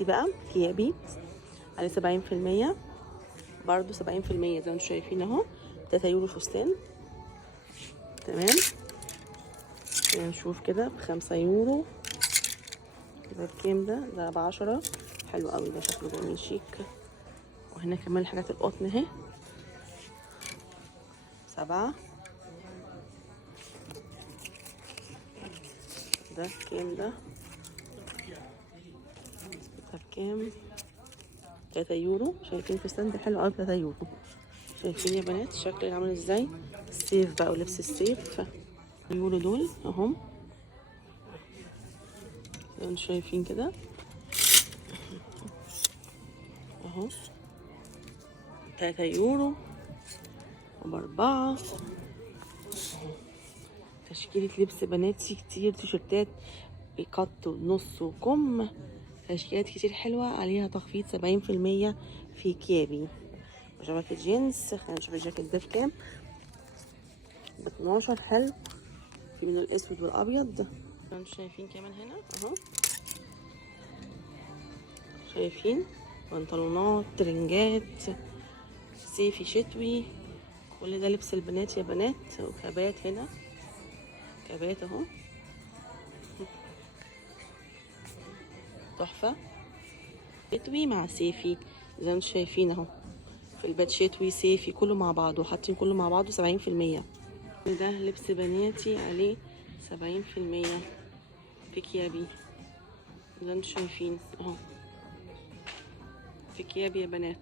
بصي بقى كيابي عليه 70%، برضو 70% زي ما انتم شايفين اهو. 3 يورو فستان. تمام. نشوف كده ب5 يورو. ده بكام؟ ده ب10. حلو قوي ده، شكله جميل شيك. وهنا كمان الحاجات القطن اهي 7. ده بكام؟ ده بكام؟ 3 يورو. شايفين الفستان ده حلو قوي، 3 يورو. شايفين يا بنات الشكل عامل ازاي؟ الصيف بقى ولبس الصيف. يورو دول اهم، زي ما انتم شايفين كده اهو. 3 يورو ب4. تشكيلة لبس بناتي كتير، تيشرتات بقط ونص وكم، تشكيلات كتير حلوة عليها تخفيض 70% في كيابي. وجاكيت جينز، خلينا نشوف الجاكيت ده بكام. ب12. حلو، في منه الاسود والابيض. انتوا شايفين كمان هنا اهو، شايفين بنطلونات ترنجات صيفي شتوي. كل ده لبس البنات يا بنات. وكابات هنا، كابات اهو تحفة. شتوي مع صيفي زي ما انتم شايفين اهو. في البيت شتوي صيفي كله مع بعضه، حاطين كله مع بعضه 70%. ده لبس بناتي عليه 70% في كيابي زي ما انتم شايفين اهو. في كيابي يا بنات.